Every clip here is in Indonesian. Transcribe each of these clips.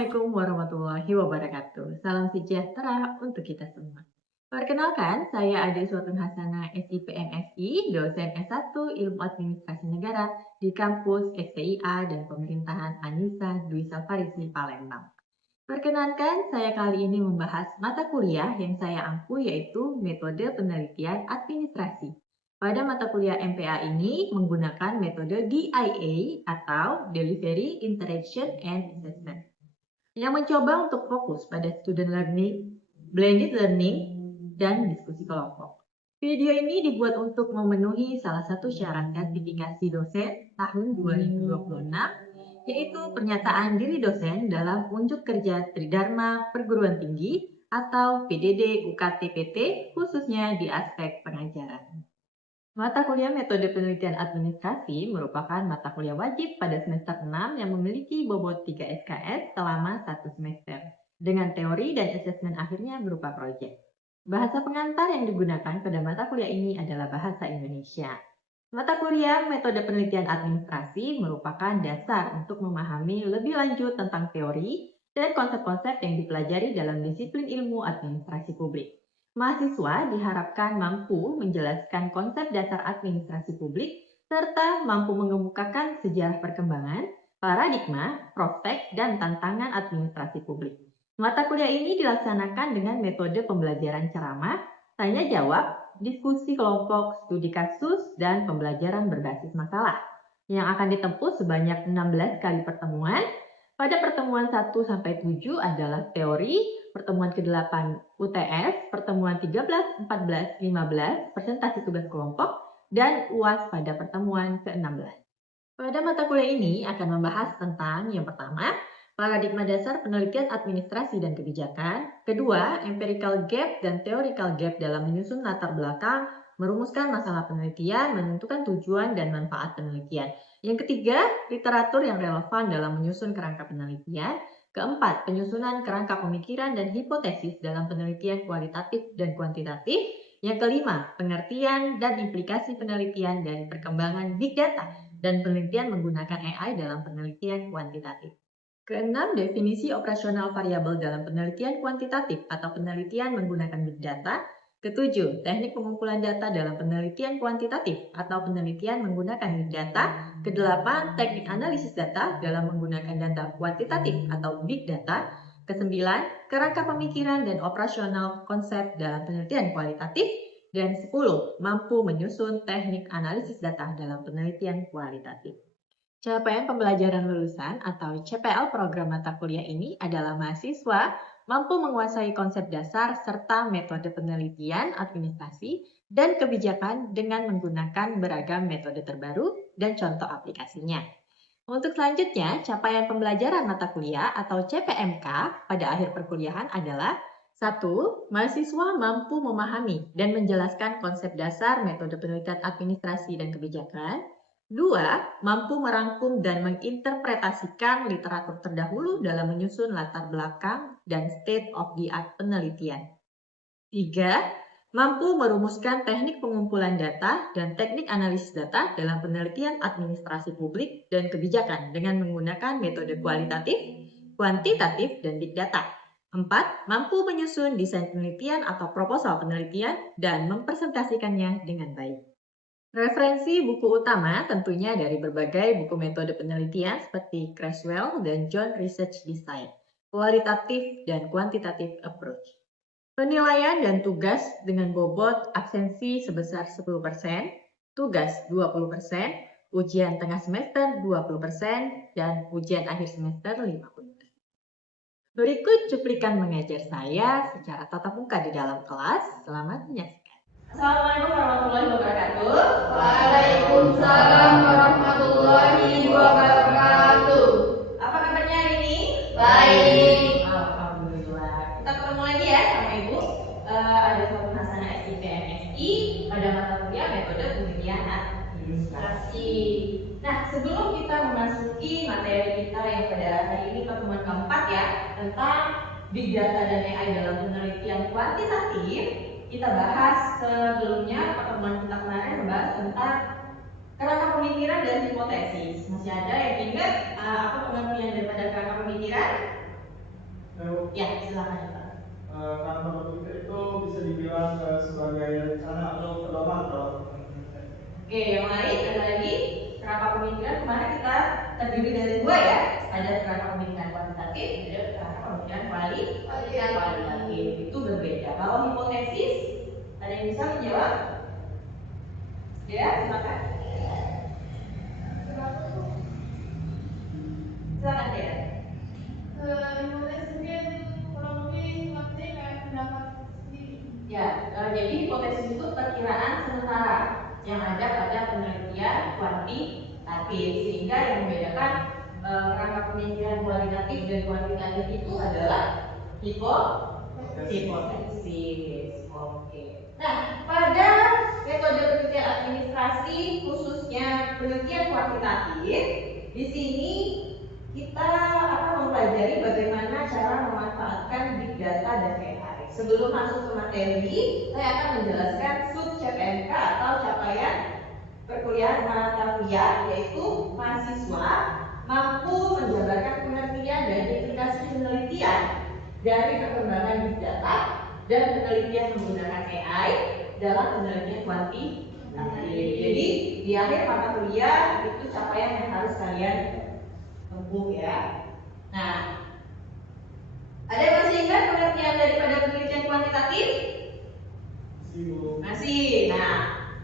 Assalamualaikum warahmatullahi wabarakatuh. Salam sejahtera untuk kita semua. Perkenalkan, saya Ade Suatun Hasanah SIPMSI, dosen S1 Ilmu Administrasi Negara di kampus STIA dan Pemerintahan Anissa Dwi Safarisi Palembang. Perkenankan, saya kali ini membahas mata kuliah yang saya ampu yaitu Metode Penelitian Administrasi. Pada mata kuliah MPA ini menggunakan metode DIA atau Delivery, Interaction, and Assessment yang mencoba untuk fokus pada student learning, blended learning, dan diskusi kelompok. Video ini dibuat untuk memenuhi salah satu syarat sertifikasi dosen tahun 2026, yaitu pernyataan diri dosen dalam unjuk kerja Tridharma Perguruan Tinggi atau PDD UKT-PT khususnya di aspek pengajaran. Mata kuliah Metode Penelitian Administrasi merupakan mata kuliah wajib pada semester 6 yang memiliki bobot 3 SKS selama 1 semester, dengan teori dan asesmen akhirnya berupa proyek. Bahasa pengantar yang digunakan pada mata kuliah ini adalah bahasa Indonesia. Mata kuliah Metode Penelitian Administrasi merupakan dasar untuk memahami lebih lanjut tentang teori dan konsep-konsep yang dipelajari dalam disiplin ilmu administrasi publik. Mahasiswa diharapkan mampu menjelaskan konsep dasar administrasi publik serta mampu mengemukakan sejarah perkembangan, paradigma, prospek, dan tantangan administrasi publik. Mata kuliah ini dilaksanakan dengan metode pembelajaran ceramah, tanya jawab, diskusi kelompok, studi kasus, dan pembelajaran berbasis masalah yang akan ditempuh sebanyak 16 kali pertemuan. Pada pertemuan 1-7 adalah teori, pertemuan ke-8 UTS, pertemuan 13, 14, 15, presentasi tugas kelompok, dan UAS pada pertemuan ke-16. Pada mata kuliah ini akan membahas tentang yang pertama, paradigma dasar penelitian administrasi dan kebijakan, kedua, empirical gap dan theoretical gap dalam menyusun latar belakang, merumuskan masalah penelitian, menentukan tujuan dan manfaat penelitian. Yang ketiga, literatur yang relevan dalam menyusun kerangka penelitian. Keempat, penyusunan kerangka pemikiran dan hipotesis dalam penelitian kualitatif dan kuantitatif. Yang kelima, pengertian dan implikasi penelitian dari perkembangan big data dan penelitian menggunakan AI dalam penelitian kuantitatif. Keenam, definisi operasional variabel dalam penelitian kuantitatif atau penelitian menggunakan big data. Ketujuh, teknik pengumpulan data dalam penelitian kuantitatif atau penelitian menggunakan big data. Kedelapan, teknik analisis data dalam menggunakan data kuantitatif atau big data. Kesembilan, kerangka pemikiran dan operasional konsep dalam penelitian kualitatif. Dan 10, mampu menyusun teknik analisis data dalam penelitian kualitatif. Capaian pembelajaran lulusan atau CPL program mata kuliah ini adalah mahasiswa mampu menguasai konsep dasar serta metode penelitian, administrasi, dan kebijakan dengan menggunakan beragam metode terbaru dan contoh aplikasinya. Untuk selanjutnya, capaian pembelajaran mata kuliah atau CPMK pada akhir perkuliahan adalah 1. Mahasiswa mampu memahami dan menjelaskan konsep dasar metode penelitian administrasi dan kebijakan. 2. Mampu merangkum dan menginterpretasikan literatur terdahulu dalam menyusun latar belakang dan state of the art penelitian. 3. Mampu merumuskan teknik pengumpulan data dan teknik analisis data dalam penelitian administrasi publik dan kebijakan dengan menggunakan metode kualitatif, kuantitatif, dan big data. 4. Mampu menyusun desain penelitian atau proposal penelitian dan mempresentasikannya dengan baik. Referensi buku utama tentunya dari berbagai buku metode penelitian seperti Creswell dan John Research Design, Qualitative dan Quantitative Approach. Penilaian dan tugas dengan bobot absensi sebesar 10%, tugas 20%, ujian tengah semester 20%, dan ujian akhir semester 50%. Berikut cuplikan mengajar saya secara tatap muka di dalam kelas. Selamat menyaksikan. Assalamualaikum warahmatullahi wabarakatuh. Waalaikumsalam warahmatullahi wabarakatuh. Apa kabarnya hari ini? Baik. Alhamdulillah. Kita ketemu lagi ya sama Ibu. Ada Suatun Hasanah SIPMSI pada mata kuliah metode penelitian administrasi. Nah, sebelum kita memasuki materi kita yang pada hari ini pertemuan keempat ya tentang big data dan AI dalam penelitian kuantitatif, kita bahas sebelumnya pertemuan kita kemarin membahas tentang kerangka pemikiran dan hipotesis. Masih ada yang ingat apa pengertian daripada kerangka pemikiran? Ya, silakan Pak. Karena berpikir itu bisa dibilang sebagai rencana atau pedoman dalam mengerjakan. Oke, yang lain ada lagi kerangka pemikiran. Kemarin kita terdiri dari dua ya. Ada kerangka pemikiran kuantitatif, ada kerangka pemikiran kualitatif. Itu berbeda. Kalau hipotesis, ada yang bisa menjawab? Ya, silakan. Silakan ya. Hipotesis mungkin kurang lebih sifatnya kayak pendapat sendiri. Ya, jadi hipotesis itu perkiraan sementara yang ada pada penelitian kuantitatif, sehingga yang membedakan kerangka pemikiran kualitatif dan kuantitatif itu adalah hipotesis. Oke. Nah, pada metode penelitian administrasi khususnya penelitian kuantitatif, di sini kita akan mempelajari bagaimana cara memanfaatkan big data dan AI. Sebelum masuk ke materi, saya akan menjelaskan sub-CPNK atau capaian perkuliahan Mahatma, yaitu mahasiswa mampu menjabarkan pengertian dan implikasi penelitian dari perkembangan big data dan penelitian menggunakan AI dalam penelitian kuantitatif. Jadi di akhir mata kuliah itu capaian yang harus kalian tempuh ya. Nah, ada yang masih ingat pengertian daripada penelitian kuantitatif? Masih. Nah,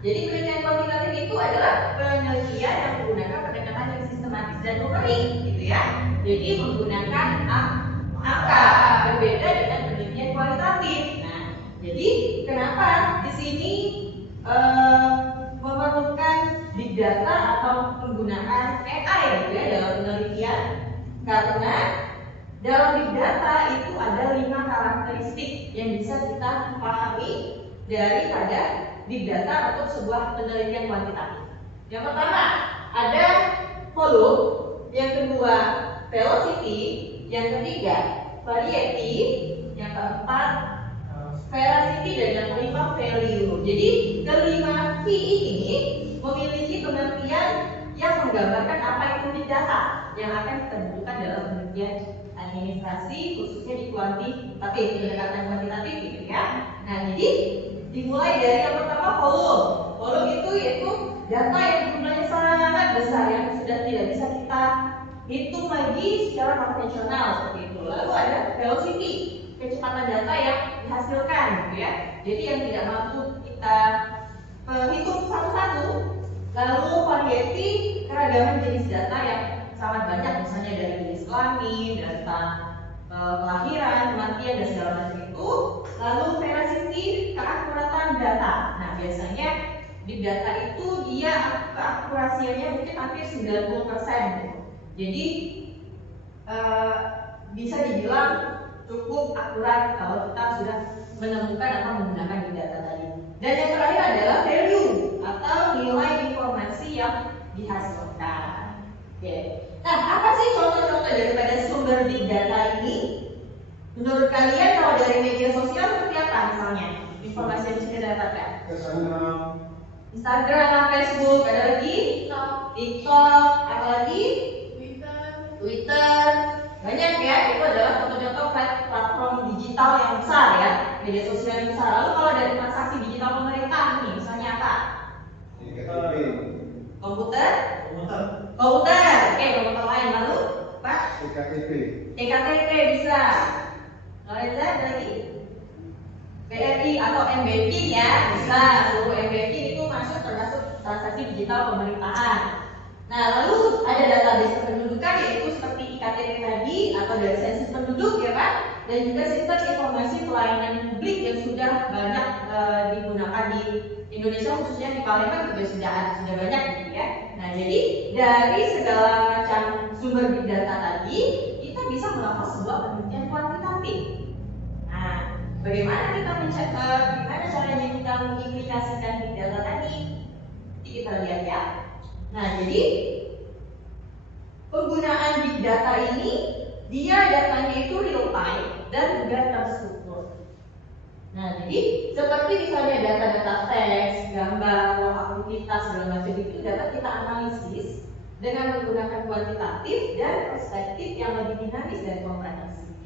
jadi penelitian kuantitatif itu adalah penelitian yang menggunakan pendekatan yang sistematis dan numerik, gitu ya. Jadi menggunakan angka, berbeda dengan penelitian kualitatif. Nah, jadi kenapa di sini memerlukan big data atau penggunaan AI gitu ya dalam penelitian? Karena dalam big data itu ada 5 karakteristik yang bisa kita pahami daripada big data untuk sebuah penelitian kuantitatif. Yang pertama ada volume, yang kedua velocity, yang ketiga variety, yang keempat veracity, dan yang kelima value. Jadi kelima V ini memiliki pengertian yang menggambarkan apa itu big data yang akan kita butuhkan dalam penelitian administrasi khususnya di kuantitatif, pendekatan kuantitatif gitu ya. Nah, jadi dimulai dari yang pertama volume. Volume itu yaitu data yang jumlahnya sangat besar yang sudah tidak bisa kita hitung lagi secara konvensional seperti itu. Lalu ada velocity, kecepatan data yang dihasilkan gitu ya. Jadi yang tidak mampu kita hitung satu-satu. Lalu variety, keragaman jenis data yang sangat banyak, misalnya dari jenis kelamin, data kelahiran, kematian, dan segala macam itu. Lalu veracity, keakuratan data. Nah, biasanya big data itu dia keakurasiannya mungkin hampir 90%. Jadi bisa dibilang cukup akurat kalau kita sudah menemukan atau menggunakan big data tadi. Dan yang terakhir adalah value atau nilai informasi yang dihasilkan. Oke. Nah, apa sih contoh-contoh daripada sumber big data ini? Menurut kalian kalau dari media sosial seperti apa misalnya? Informasi yang bisa kita dapatkan? Instagram, Facebook, ada lagi? TikTok, apa lagi? Twitter. Banyak ya, itu adalah contoh-contoh platform digital yang besar ya, media sosial yang besar. Lalu kalau dari transaksi digital pemerintah nih, misalnya apa? Komputer? Komputer. Oke, komputer lain. Lalu, Pak? TKTP bisa. Lorenza ada lagi? BRI atau M-Banking ya, bisa. Lalu M-Banking itu masuk termasuk transaksi digital pemerintahan. Nah, lalu ada database kependudukan yaitu seperti IKTP tadi atau dari sensus penduduk ya Pak, dan juga sistem informasi pelayanan publik yang sudah banyak digunakan di Indonesia, khususnya di Palembang juga sudah banyak gitu ya. Nah, jadi dari segala macam sumber big data tadi kita bisa melakukan sebuah penelitian kuantitatif. Nah, bagaimana gimana caranya kita mengimplikasikan big data tadi? Nanti kita lihat ya. Nah, jadi penggunaan big data ini dia datanya itu real time dan juga terstruktur. Nah, jadi seperti misalnya data-data teks, gambar, aktivitas segala macam itu dapat kita analisis dengan menggunakan kuantitatif dan perspektif yang lebih dinamis dan komprehensif.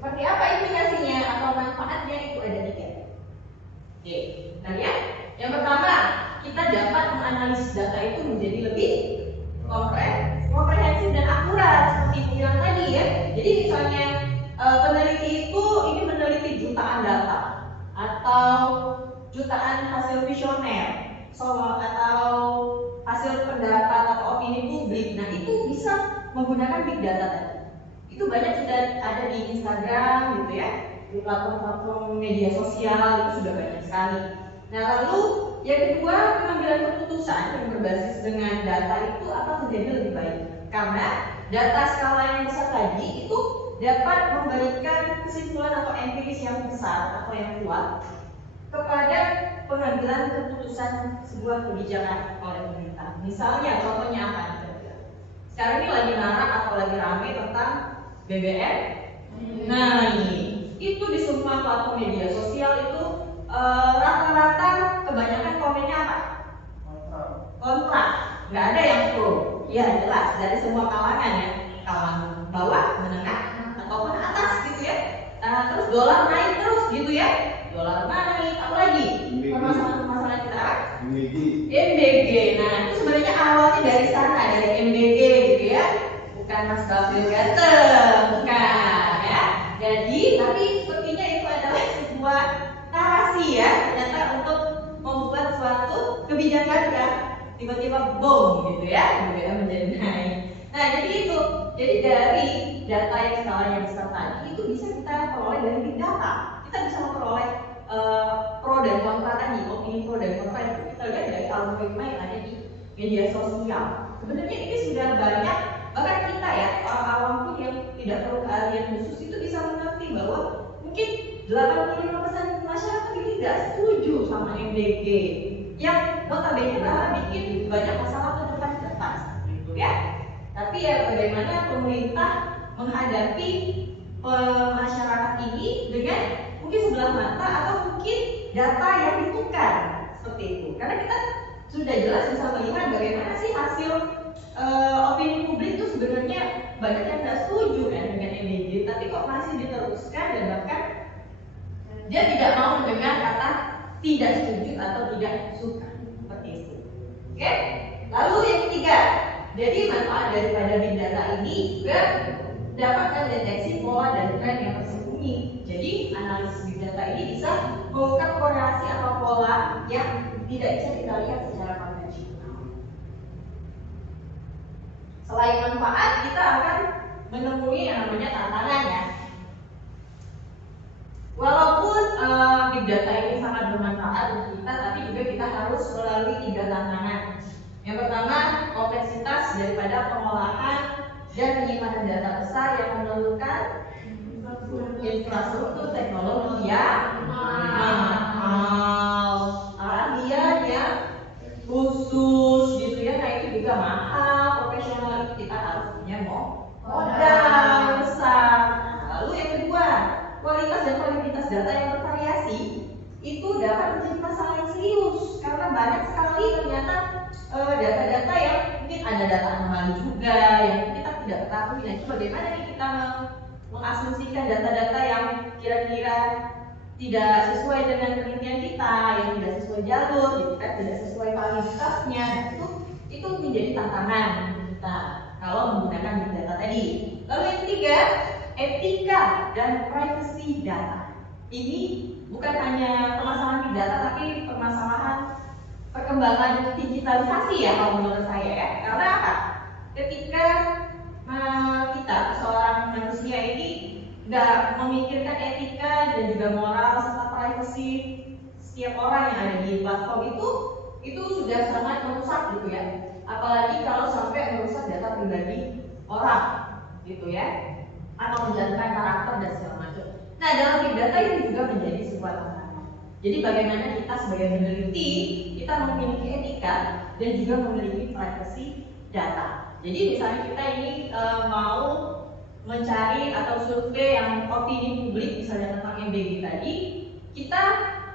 Seperti apa implikasinya atau manfaatnya? Itu ada 3. Oke, kita lihat. Yang pertama, kita dapat menganalisis data itu menjadi lebih komprehensif dan akurat seperti Ibu bilang tadi ya. Jadi misalnya peneliti itu ini meneliti jutaan data atau jutaan hasil kuesioner atau hasil pendapat atau opini publik. Nah, itu bisa menggunakan big data tadi. Itu banyak sudah ada di Instagram gitu ya, di platform-platform media sosial itu sudah banyak sekali. Nah, lalu yang kedua, pengambilan keputusan yang berbasis dengan data itu akan menjadi lebih baik karena data skala yang besar tadi itu dapat memberikan kesimpulan atau empiris yang besar atau yang kuat kepada pengambilan keputusan sebuah kebijakan oleh pemerintah. Misalnya, contohnya apa? Sekarang ini lagi marak atau lagi ramai tentang BBM. Nah, ini itu di semua platform media sosial itu rata-rata kebanyakan komennya apa? Kontra. Nggak ada yang pro. Ya jelas dari semua kalangan ya, kalangan bawah, menengah ataupun atas gitu ya. Terus dolar naik terus gitu ya. Dolar naik, apa lagi? Permasalahan kita apa? MBG. Nah, itu sebenarnya awalnya dari sana, dari MBG gitu ya. Bukan Mas Babil ganteng, bukan ya. Jadi, tapi sepertinya itu adalah sebuah narasi ya, ternyata untuk membuat suatu kebijakan yang tiba-tiba bom gitu ya, BBM menjadi naik. Nah, jadi itu. Jadi dari data yang skalanya besar tadi itu bisa kita peroleh dari big data. Kita bisa memperoleh pro dan kontra tadi, opini pro dan kontra itu kita lihat dari algoritma yang ada di media sosial. Sebenarnya ini sudah banyak, bahkan kita ya orang awam pun yang tidak perlu keahlian khusus itu bisa mengerti bahwa mungkin 85% masyarakat ini tidak setuju sama MBG yang notabene malah bikin banyak masalah ke depan gitu ya. Tapi ya bagaimana pemerintah menghadapi masyarakat ini dengan mungkin sebelah mata atau mungkin data yang ditukar seperti itu. Karena kita sudah jelas bisa melihat bagaimana sih hasil opini publik itu sebenarnya banyak yang tidak setuju kan dengan MBG, tapi kok masih diteruskan dan bahkan dia tidak mau mendengar kata tidak setuju atau tidak suka seperti itu. Oke? Lalu yang ketiga, jadi manfaat daripada big data ini juga dapat mendeteksi pola dan tren yang tersembunyi. Jadi analisis big data ini bisa mengungkap korelasi atau pola yang tidak bisa kita lihat secara konvensional. Selain manfaat, kita akan menemui yang namanya tantangan ya. Walaupun big data ini sangat bermanfaat untuk kita, tapi juga kita harus melalui 3 tantangan. Yang pertama, kompleksitas daripada pengolahan dan penyimpanan data besar yang memerlukan infrastruktur teknologi yang mahal, keahlian yang khusus gitu ya. Nah, itu juga mahal, profesional itu kita harus punya modal besar. Lalu yang kedua, kualitas dan kuantitas data yang bervariasi itu dapat menjadi masalah yang serius karena banyak sekali ternyata data-data yang mungkin ada data anomali juga yang kita tidak ketahui. Nah, itu bagaimana nih kita mengasumsikan data-data yang kira-kira tidak sesuai dengan penelitian kita, yang tidak sesuai jalur, gitu kan, tidak sesuai validitasnya. Itu menjadi tantangan kita kalau menggunakan big data tadi. Lalu yang ketiga, etika dan privacy data. Ini bukan hanya permasalahan big data, tapi permasalahan perkembangan digitalisasi ya kalau menurut saya ya. Karena apa? Ketika kita seorang manusia ini nggak memikirkan etika dan juga moral serta privacy setiap orang yang ada di platform itu sudah sangat merusak gitu ya. Apalagi kalau sampai merusak data pribadi orang gitu ya, atau menjatuhkan karakter dan segala macam. Nah, dalam big data ini juga menjadi sebuah tantangan. Jadi bagaimana kita sebagai peneliti kita memiliki etika dan juga memiliki privacy data. Jadi misalnya kita ini mau mencari atau survei yang opini publik misalnya tentang MBG tadi, kita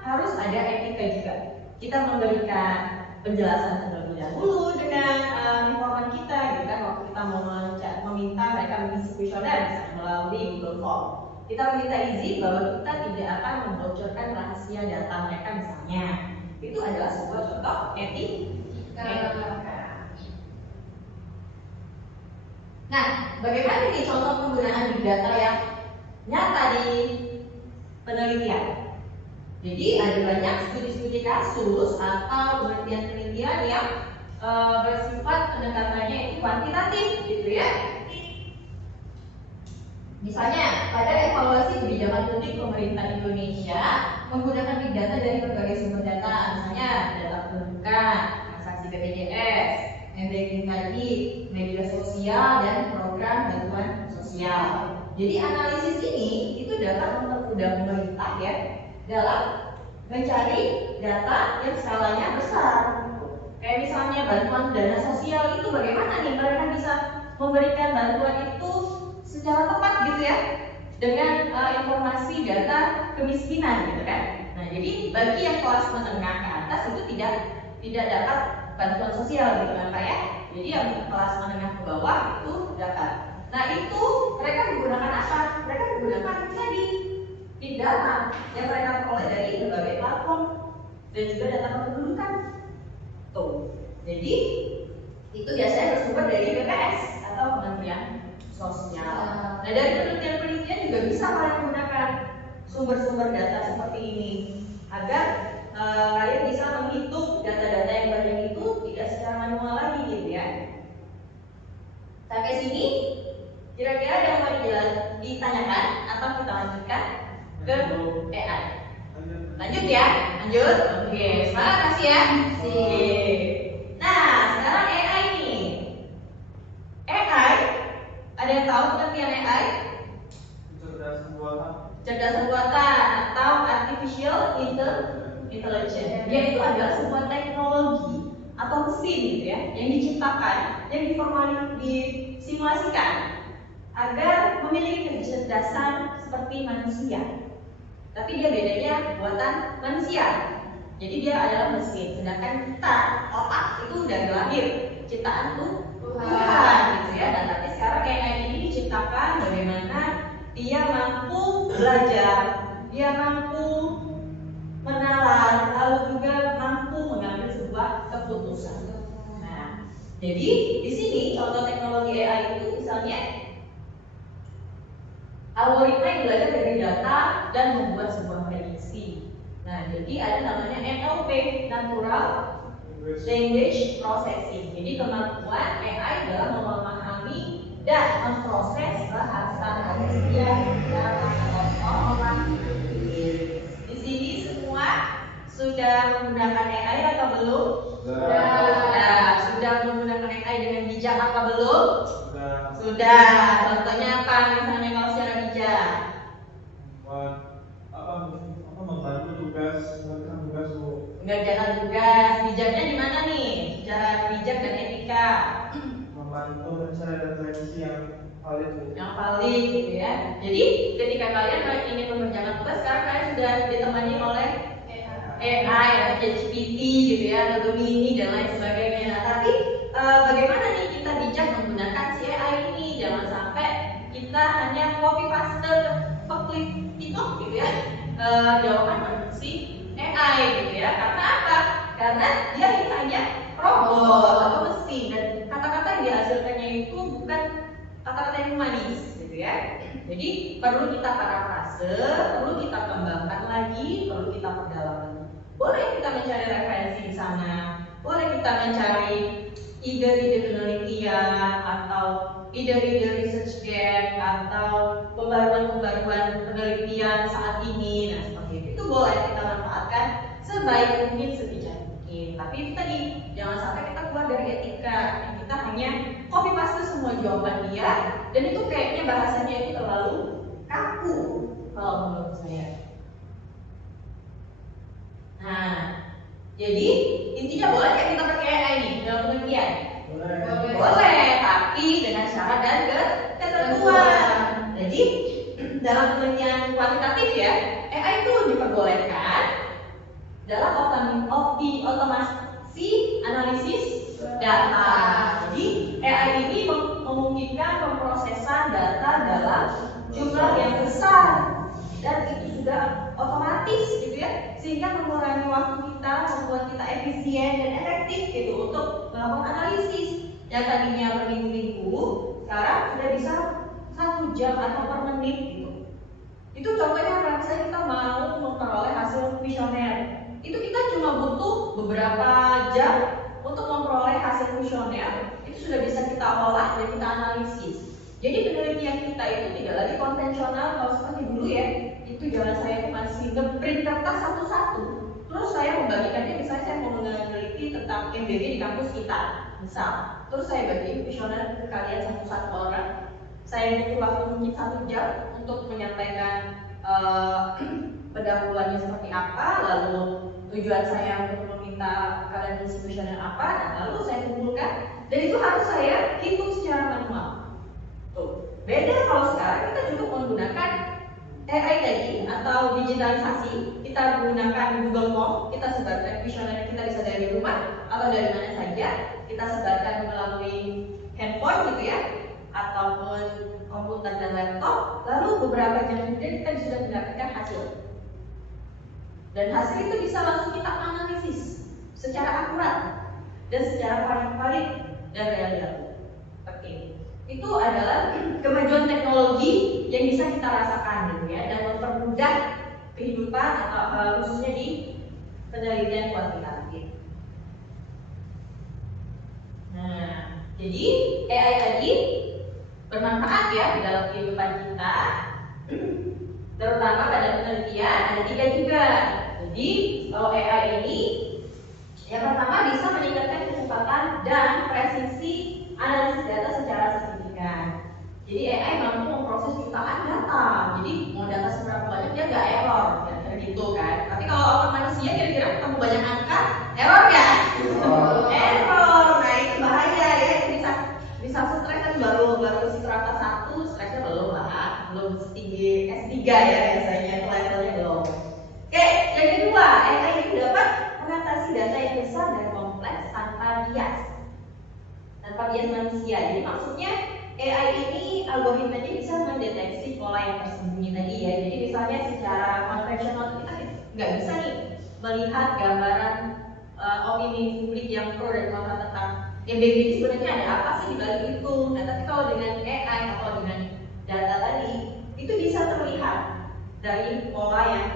harus ada etika juga. Kita memberikan penjelasan terlebih dahulu dengan informan kita, gitu kan, waktu kita mau meminta mereka mengisi kuesioner misalnya melalui Google Form. kita meminta izin bahwa kita tidak akan membocorkan rahasia data mereka misalnya. Itu adalah sebuah contoh etika. Nah, bagaimana nih contoh penggunaan big data yang nyata di penelitian? Jadi ada banyak studi-studi kasus atau penelitian-penelitian yang bersifat pendekatannya itu kuantitatif, gitu ya. Misalnya, pada evaluasi kebijakan publik pemerintah Indonesia menggunakan big data dari berbagai sumber data, misalnya data pendudukan, transaksi BPJS, embedding tadi, media sosial, dan program bantuan sosial. Jadi analisis ini itu dapat mempermudah pemerintah ya dalam mencari data yang skalanya besar. Kayak misalnya bantuan dana sosial itu bagaimana nih mereka bisa memberikan bantuan itu secara tepat gitu ya dengan informasi data kemiskinan gitu kan. Nah jadi bagi yang kelas menengah ke atas itu tidak dapat bantuan sosial gitu kan Pak ya. Jadi yang kelas menengah ke bawah itu dapat. Nah itu mereka menggunakan apa? Mereka menggunakan tadi big data yang mereka peroleh dari berbagai platform dan juga data kependudukan. Tuh. Jadi itu biasanya bersumber dari BPS atau Kementerian Sosial. Nah dari penelitian-penelitian juga bisa kalian gunakan sumber-sumber data seperti ini agar kalian bisa menghitung data-data yang banyak itu tidak secara manual lagi gitu ya. Sampai sini kira-kira ada yang mau ditanyakan atau kita lanjutkan ke AI? Lanjut ya, lanjut. Oke, semangat kasih ya. Nah, sekarang AI nih. AI, ada yang tahu pengertian AI? Kecerdasan buatan atau artificial intelligence. Dia itu adalah sebuah teknologi atau mesin gitu ya, yang diciptakan, yang disimulasikan agar memiliki kecerdasan seperti manusia. Tapi dia bedanya buatan manusia. Jadi dia adalah mesin, sedangkan kita otak itu udah lahir, ciptaan tuh Tuhan gitu ya. Dan tapi sekarang AI ini diciptakan bagaimana dia mampu belajar, dia mampu menalar, lalu juga mampu mengambil sebuah keputusan. Nah, jadi di sini contoh teknologi AI itu misalnya algoritma yang belajar dari data dan membuat sebuah prediksi. Nah, jadi ada namanya NLP, Natural Language Processing. Jadi kemampuan AI dalam memahami dan memproses bahasa manusia secara otomatis. Di sini semua sudah menggunakan AI atau belum? Sudah menggunakan AI dengan bijak apa belum? Sudah. Contohnya apa? Misalnya kalau secara bijak? Membantu tugas, mengerjakan tugas. Bijaknya di mana nih? Secara bijak dan etika. Membantu mencari referensi yang valid gitu ya. Jadi ketika kalian ingin mengerjakan tugas, sekarang kalian sudah ditemani oleh AI atau ChatGPT gitu ya, atau Gemini dan lain sebagainya. Nah, tapi bagaimana nih kita bijak menggunakan si AI ini? Jangan sampai kita hanya copy paste klik itu gitu ya, jawaban si AI gitu ya. Karena apa? Karena dia hanya robot atau mesin dan kata-kata yang dihasilkannya itu bukan kata-kata yang manis gitu ya. Jadi perlu kita parafrase, perlu kita kembangkan lagi, perlu kita perdalam lagi. Boleh kita mencari referensi di sana, boleh kita mencari ide-ide penelitian atau ide-ide research gap atau pembaruan-pembaruan penelitian saat ini. Nah seperti itu boleh kita manfaatkan sebaik mungkin, sebijak mungkin. Tapi itu tadi, jangan sampai kita keluar dari etika. Kita hanya copy paste semua jawaban dia, dan itu kayaknya bahasanya itu terlalu kaku kalau menurut saya. Nah, jadi intinya boleh nggak kita pakai AI nih dalam penelitian? Boleh, tapi dengan syarat dan ketentuan. Jadi dalam penelitian kuantitatif ya, AI itu diperbolehkan dalam otomasi analisis data. Jadi AI ini memungkinkan pemrosesan data dalam jumlah yang besar sehingga mengurangi waktu kita, membuat kita efisien dan efektif gitu untuk melakukan analisis. Yang tadinya berminggu-minggu, sekarang sudah bisa 1 jam atau per menit gitu. Itu contohnya apa? Misalnya kita mau memperoleh hasil kuesioner, itu kita cuma butuh beberapa jam untuk memperoleh hasil kuesioner. Itu sudah bisa kita olah dan kita analisis. Jadi penelitian kita itu tidak lagi konvensional kalau seperti dulu ya. Itu zaman saya itu masih ngeprint kertas satu-satu. Terus saya membagikannya, misalnya saya mau meneliti tentang MBG di kampus kita, misal. Terus saya bagi kuesioner ke kalian satu-satu orang. Saya butuh waktu mungkin 1 jam untuk menyampaikan pendahuluannya seperti apa, lalu tujuan saya untuk meminta kalian mengisi kuesioner apa, dan lalu saya kumpulkan, dan itu harus saya hitung secara manual. Tuh. Beda kalau sekarang kita cukup menggunakan AI tadi atau digitalisasi, kita menggunakan Google Form, kita sebarkan kuesioner kita bisa dari rumah atau dari mana saja, kita sebarkan melalui handphone gitu ya, ataupun komputer dan laptop, lalu beberapa jam kemudian kita sudah mendapatkan hasil. Dan hasil itu bisa langsung kita analisis secara akurat dan secara valid dan reliable. Seperti ini. Itu adalah kemajuan teknologi yang bisa kita rasakan gitu ya, dan mempermudah kehidupan atau khususnya di penelitian kuantitatif. Nah, jadi AI tadi bermanfaat ya dalam kehidupan kita, terutama pada penelitian. Ada 3 juga. Jadi kalau AI ini, yang pertama bisa meningkatkan kecepatan dan presisi analisis data secara signifikan. Jadi AI mampu memproses jutaan data. Jadi mau data seberapa banyak dia nggak error, kira-kira gitu kan. Tapi kalau otak manusia kira-kira ketemu banyak angka, error nggak? Error. Nah itu bahaya ya. Bisa stres kan baru strata 1, stresnya belum lah, belum setinggi S3 ya biasanya, itu levelnya belum. Oke, yang kedua, AI itu dapat mengatasi data yang besar dan kompleks tanpa bias manusia. Jadi maksudnya AI ini algoritmanya bisa mendeteksi pola yang tersembunyi tadi ya. Jadi misalnya secara konvensional kita nggak bisa nih melihat gambaran opini publik yang pro dan kontra tentang MBG ini sebenarnya ada apa sih di balik itu. Nah, tapi kalau dengan AI atau dengan data tadi itu bisa terlihat dari pola yang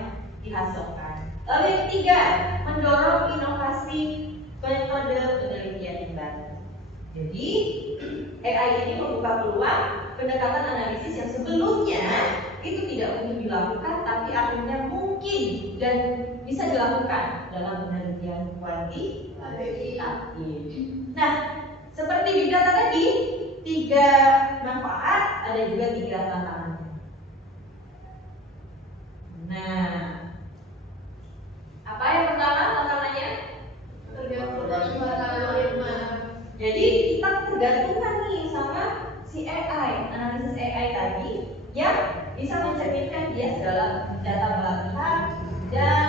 dihasilkan. Lalu yang ketiga, mendorong inovasi metode penelitian yang baru. Jadi AI ini membuka peluang pendekatan analisis yang sebelumnya itu tidak mungkin dilakukan, tapi akhirnya mungkin dan bisa dilakukan dalam penelitian kuantitatif. Nah, seperti big data tadi, 3 manfaat, ada juga 3 tantangan. Nah, apa yang pertama tantangannya? Tergantung algoritma. Jadi kita tergantungan nih sama si AI, analisis AI tadi yang bisa mencerminkan bias dalam data belah pihak dan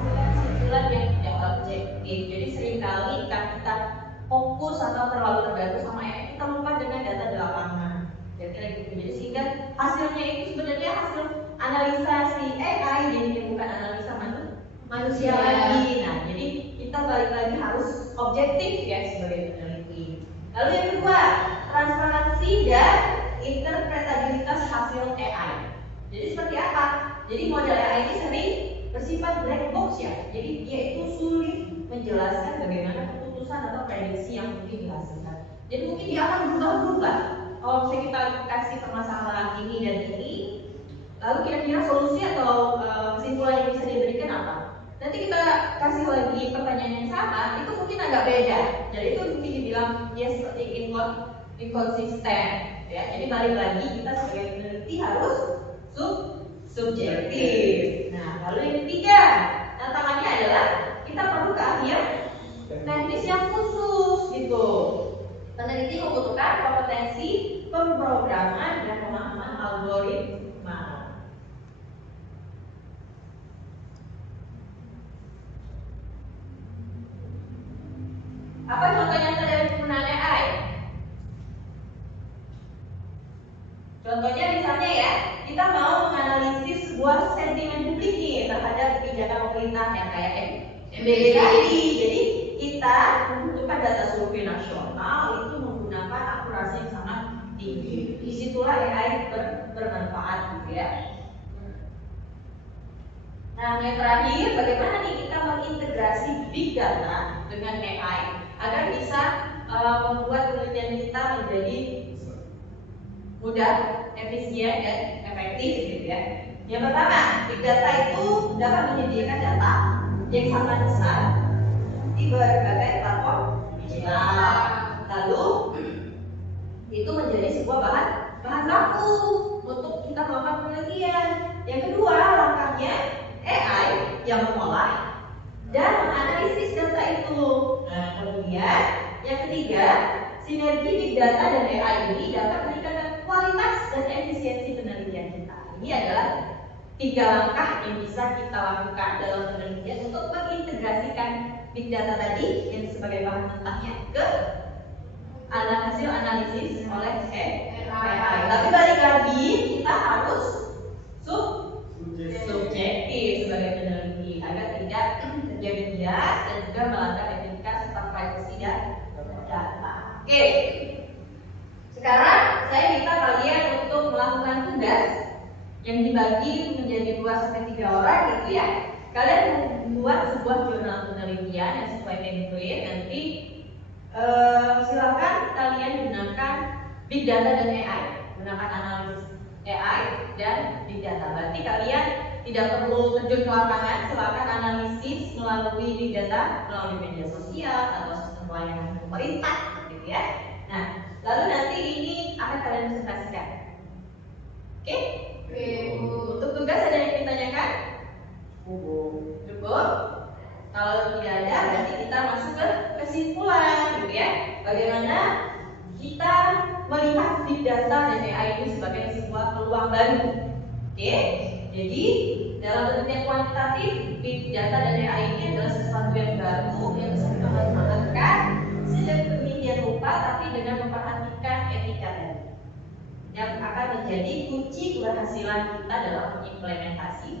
kesimpulan yang tidak objektif. Jadi seringkali kita fokus atau terlalu tergantung sama AI, kita lupa dengan data di lapangan. Kira-kira gitu. Jadi sehingga hasilnya itu sebenarnya hasil analisa si AI, jadi bukan analisa manusia lagi. Nah, jadi kita balik lagi harus objektif ya sebagai peneliti. Lalu yang kedua, transparansi dan interpretabilitas hasil AI. Jadi seperti apa? Jadi model AI ini sering bersifat black box ya. Jadi dia itu sulit menjelaskan bagaimana keputusan atau prediksi yang mungkin dihasilkan. Jadi mungkin dia akan berubah-ubah. Kalau misalnya kita kasih permasalahan ini dan ini, lalu kira-kira solusi atau kesimpulan yang bisa diberikan apa? Nanti kita kasih lagi pertanyaan yang sama, itu mungkin agak beda. Jadi itu mungkin dibilang ya seperti inkonsisten. Ya, jadi balik lagi kita sebagai peneliti harus subjektif. Nah, lalu yang ketiga, tantangannya adalah kita perlu keahlian teknis yang khusus gitu. Peneliti membutuhkan kompetensi pemrograman dan pemahaman algoritma. Apa contoh nyata dari penggunaan AI? Contohnya misalnya ya, kita mau menganalisis sebuah sentimen publik nih terhadap pemerintah yang kayak MBG tadi. Jadi kita membutuhkan data survei nasional itu menggunakan akurasi yang sangat tinggi. Disitulah AI bermanfaat gitu ya. Nah, yang terakhir, bagaimana nih kita mengintegrasi big data dengan AI agar bisa membuat penelitian kita menjadi mudah, efisien, dan efektif gitu ya. Yang pertama, big data itu dapat menyediakan data yang sangat besar di berbagai platform digital. Lalu itu menjadi sebuah bahan baku untuk kita melakukan penelitian. Yang kedua, langkahnya AI yang mengolah dan menganalisis data itu. Nah, kemudian yang ketiga, sinergi big data dan AI ini dapat meningkatkan kualitas dan efisiensi penelitian kita. Ini adalah 3 langkah yang bisa kita lakukan dalam penelitian untuk mengintegrasikan big data tadi yang sebagai bahan mentahnya ke hasil analisis oleh AI. Tapi balik lagi, kita harus subjektif sebagai peneliti agar tidak terjadi bias dan juga melanggar etika serta privacy dan data. Oke. Sekarang saya minta kalian untuk melakukan tugas yang dibagi menjadi 2-3 orang gitu ya. Kalian membuat sebuah jurnal penelitian yang sesuai template. Nanti silakan kalian gunakan big data dan AI, gunakan analisis AI dan big data. Berarti kalian tidak perlu terjun ke lapangan, silakan analisis melalui big data, melalui media sosial atau sistem pelayanan pemerintah, gitu ya. Nah, lalu nanti ini akan kalian presentasikan. Oke? Untuk tugas ada yang ditanyakan? Cukup? Kalau tidak ada, berarti kita masuk ke kesimpulan, gitu ya. Bagaimana kita melihat big data dan AI ini sebagai sebuah peluang baru. Oke? Jadi dalam penelitian kuantitatif, big data dan AI ini adalah sesuatu yang baru yang bisa kita manfaatkan sedemikian rupa, tapi dengan memperhatikan etika tadi, yang akan menjadi kunci keberhasilan kita dalam mengimplementasi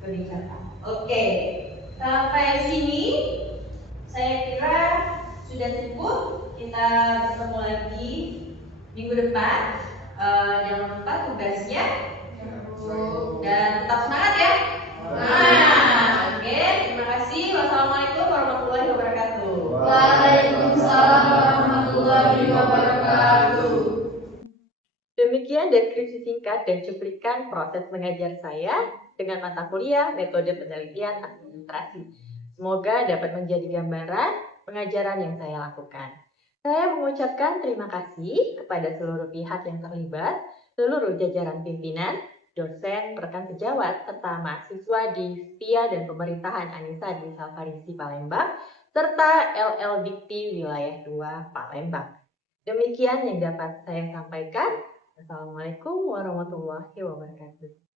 kebijakan. Oke, sampai sini saya kira sudah cukup. Kita bertemu lagi minggu depan. Jangan lupa tugasnya dan tetap semangat ya. Oke, terima kasih. Wassalamualaikum warahmatullahi wabarakatuh. Waalaikumsalam warahmatullahi wabarakatuh. Demikian deskripsi singkat dan cuplikan proses mengajar saya dengan mata kuliah metode penelitian administrasi. Semoga dapat menjadi gambaran pengajaran yang saya lakukan. Saya mengucapkan terima kasih kepada seluruh pihak yang terlibat, seluruh jajaran pimpinan, dosen, rekan sejawat, serta mahasiswa di SPIA dan Pemerintahan Anissa di Salvarisi Palembang, serta LL Dikti Wilayah 2 Palembang. Demikian yang dapat saya sampaikan. Assalamualaikum warahmatullahi wabarakatuh.